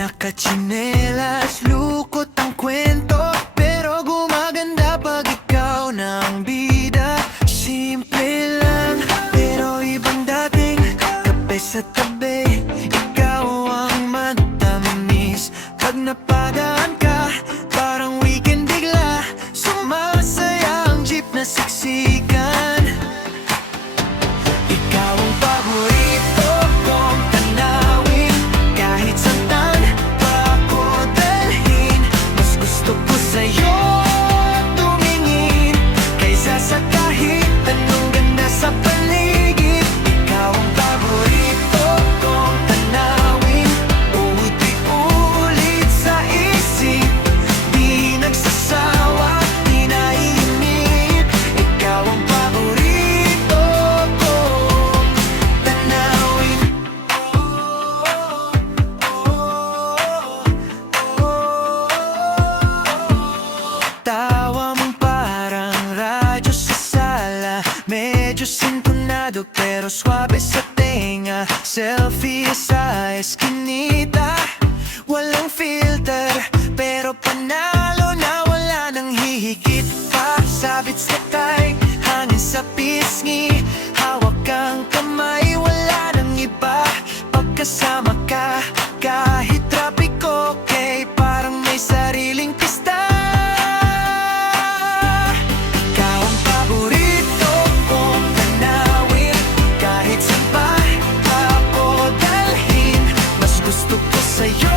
nakatsinelas, lukot ang kwento, pero gumaganda pag ikaw na ang bida. Simple lang, pero ibang dating, kape sa tabi, ikaw ang matamis. Pag napadaan ka, parang weekend bigla, sumasaya ang jeep na siksikan. Ikaw ang paborito kong tanawin, kahit saan pa ako dalhin. Mas gusto ko sa'yo tumingin, kaysa sa kahit anong ganda sa paligid. Ikaw ang paborito kong tanawin, uulit-ulit sa isip, di nagsasawa, di naiinip. Ikaw ang paborito kong tanawin. Tawa mong parang radyo sa sala, medyo sintonado pero swabe sa tenga. Selfie sa eskinita, walang filter, pero panalo na wala nang hihigit pa. Sabit sa tay, hangin sa pisngi, hawak kang kamay, wala nang iba. Pagkasama ka, kahit trapiko, okay, parang may sariling pista. Ikaw ang paborito kong tanawin, kahit saan pa ako dalhin. Mas gusto ko sa'yo